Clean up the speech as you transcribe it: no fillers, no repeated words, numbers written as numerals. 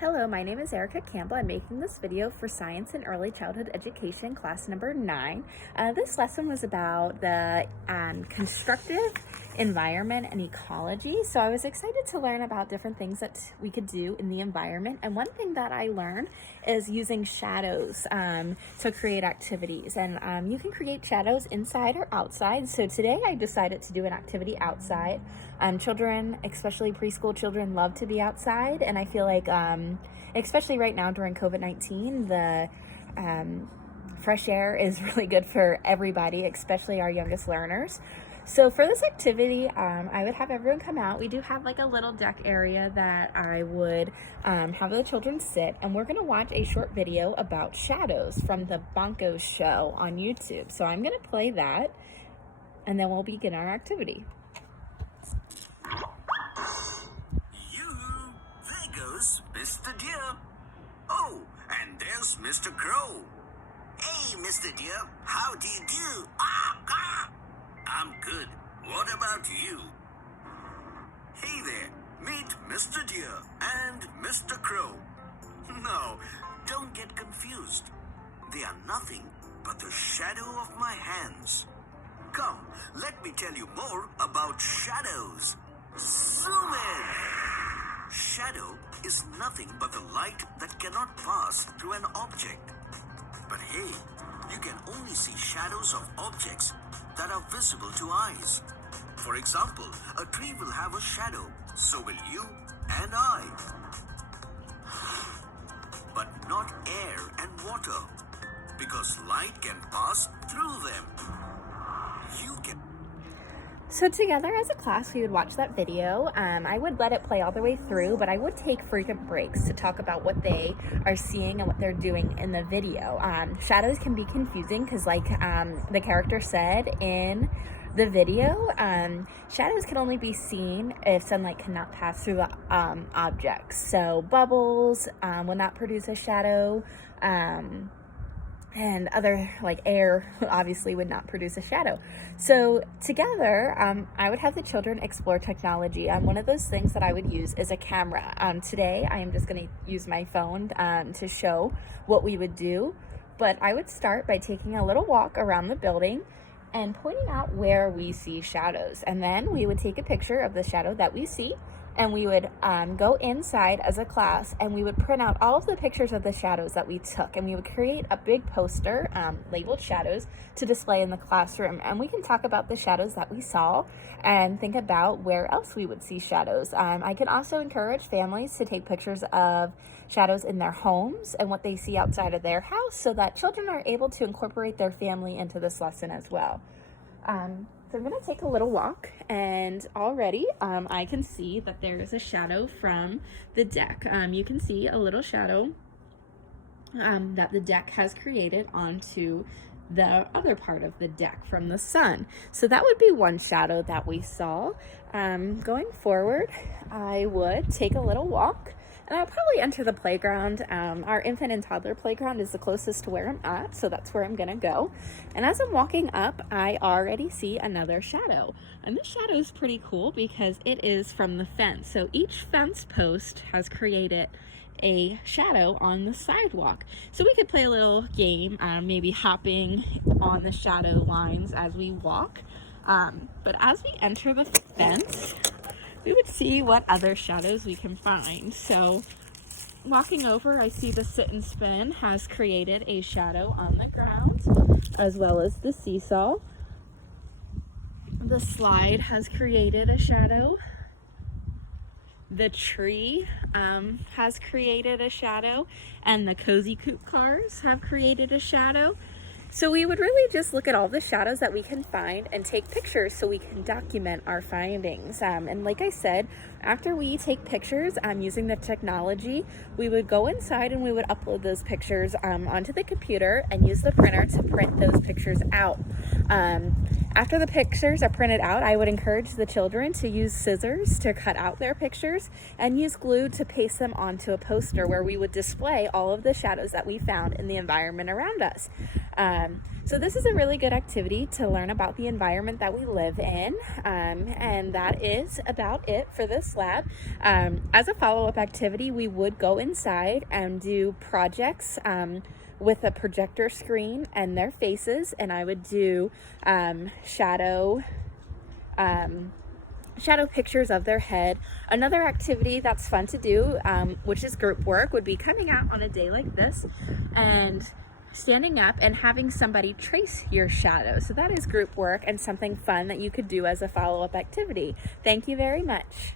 Hello, my name is Erica Campbell. I'm making this video for Science and Early Childhood Education, class number 9. This lesson was about the constructive environment and ecology. So I was excited to learn about different things that we could do in the environment. And one thing that I learned is using shadows to create activities. And you can create shadows inside or outside. So today I decided to do an activity outside. Children, especially preschool children, love to be outside. And I feel like especially right now during COVID-19, the fresh air is really good for everybody, especially our youngest learners. So for this activity, I would have everyone come out. We do have like a little deck area that I would have the children sit, and we're going to watch a short video about shadows from the Bonko Show on YouTube. So I'm going to play that, and then we'll begin our activity. Mr. Deer. Oh, and there's Mr. Crow. Hey, Mr. Deer, how do you do? I'm good. What about you? Hey there, meet Mr. Deer and Mr. Crow. No, don't get confused. They are nothing but the shadow of my hands. Come, let me tell you more about shadows. Zoom in! Shadow is nothing but the light that cannot pass through an object. But hey, you can only see shadows of objects that are visible to eyes. For example, a tree will have a shadow, so will you and I. But not air and water, because light can pass through them. You can... So together as a class, we would watch that video. I would let it play all the way through, but I would take frequent breaks to talk about what they are seeing and what they're doing in the video. Shadows can be confusing because like the character said in the video, shadows can only be seen if sunlight cannot pass through the objects. So bubbles will not produce a shadow. And other like air obviously would not produce a shadow. So together, I would have the children explore technology. One of those things that I would use is a camera. Today, I am just going to use my phone to show what we would do. But I would start by taking a little walk around the building and pointing out where we see shadows. And then we would take a picture of the shadow that we see, and we would go inside as a class, and we would print out all of the pictures of the shadows that we took, and we would create a big poster labeled shadows to display in the classroom. And we can talk about the shadows that we saw and think about where else we would see shadows. I can also encourage families to take pictures of shadows in their homes and what they see outside of their house, so that children are able to incorporate their family into this lesson as well. So I'm going to take a little walk, and already I can see that there is a shadow from the deck. You can see a little shadow that the deck has created onto the other part of the deck from the sun. So that would be one shadow that we saw. Going forward, I would take a little walk, and I'll probably enter the playground. Our infant and toddler playground is the closest to where I'm at, so that's where I'm gonna go. And as I'm walking up, I already see another shadow. And this shadow is pretty cool because it is from the fence. So each fence post has created a shadow on the sidewalk. So we could play a little game, maybe hopping on the shadow lines as we walk. But as we enter the fence, we would see what other shadows we can find. So walking over, I see the sit and spin has created a shadow on the ground, as well as the seesaw. The slide has created a shadow. The tree has created a shadow, and the Cozy Coop cars have created a shadow. So we would really just look at all the shadows that we can find and take pictures so we can document our findings. And like I said, after we take pictures using the technology, we would go inside and we would upload those pictures onto the computer and use the printer to print those pictures out. After the pictures are printed out, I would encourage the children to use scissors to cut out their pictures and use glue to paste them onto a poster where we would display all of the shadows that we found in the environment around us. So this is a really good activity to learn about the environment that we live in, and that is about it for this lab. As a follow-up activity, we would go inside and do projects with a projector screen and their faces, and I would do shadow pictures of their head. Another activity that's fun to do, which is group work, would be coming out on a day like this and standing up and having somebody trace your shadow. So that is group work and something fun that you could do as a follow-up activity. Thank you very much.